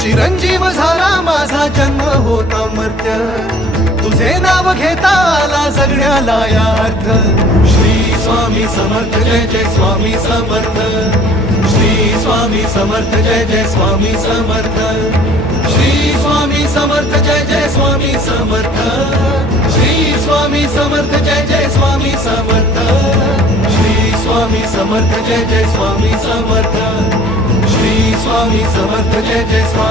चिरंजीव झाला माझा जन्म होता मर्त्य, तुझे नाव घेता आला जगण्याला या अर्थ. श्री स्वामी समर्थ जय जय स्वामी समर्थ, श्री स्वामी समर्थ जय जय स्वामी समर्थ, श्री स्वामी समर्थ जय जय स्वामी समर्थ, श्री स्वामी समर्थ जय जय स्वामी समर्थ, श्री स्वामी समर्थ जय जय स्वामी समर्थ, श्री स्वामी समर्थ जय जय स्वामी